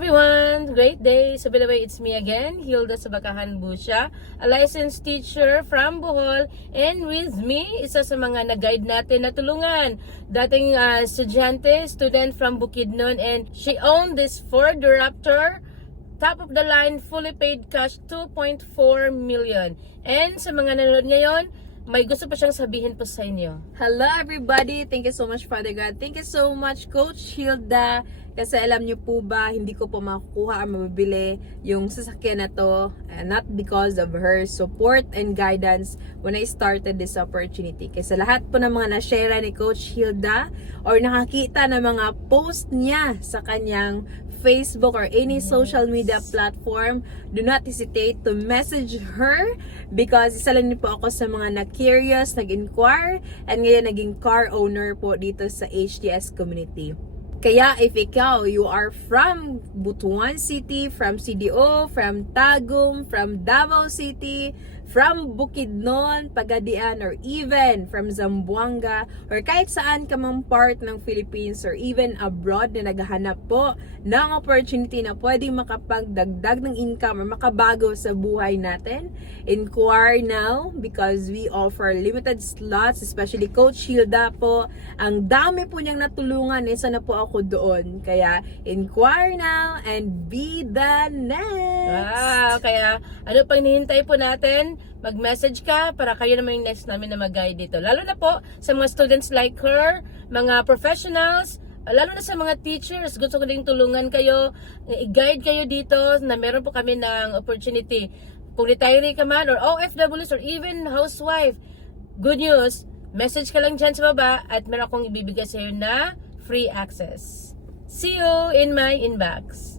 everyone! Great day! So by the way, it's me again, Hilda Sabakahan Busha, a licensed teacher from Bohol, and with me, isa sa mga nag-guide natin na tulungan. Dating student from Bukidnon, and she owned this Ford Raptor, top of the line, fully paid cash, 2.4 million. And sa mga nanonood ngayon, may gusto pa siyang sabihin po sa inyo. Hello everybody! Thank you so much Father God. Thank you so much Coach Hilda. Kasi alam niyo po ba, hindi ko po makukuha or mabibili yung sasakyan na to, not because of her support and guidance when I started this opportunity. Kasi lahat po ng mga na-share ni Coach Hilda or nakakita ng mga post niya sa kanyang Facebook or any social media platform, do not hesitate to message her because isa lang po ako sa mga na-curious, nag-inquire, and ngayon naging car owner po dito sa HTS community. Kaya if ikaw, you are from Butuan City, from CDO, from Tagum, from Davao City, from Bukidnon, Pagadian, or even from Zamboanga, or kahit saan ka mang part ng Philippines or even abroad na naghahanap po ng opportunity na pwedeng makapagdagdag ng income or makabago sa buhay natin, inquire now because we offer limited slots, especially Coach Hilda po. Ang dami po niyang natulungan, isa na po ako doon. Kaya inquire now and be the next! Wow! Kaya ano pang hinihintay po natin? Mag-message ka para kayo naman yung next namin na mag-guide dito. Lalo na po sa mga students like her, mga professionals, lalo na sa mga teachers. Gusto ko ding tulungan kayo, i-guide kayo dito na meron po kami ng opportunity. Kung retiree ka man or OFWs or even housewife, good news, message ka lang dyan sa baba at meron akong ibibigay sa iyo na free access. See you in my inbox.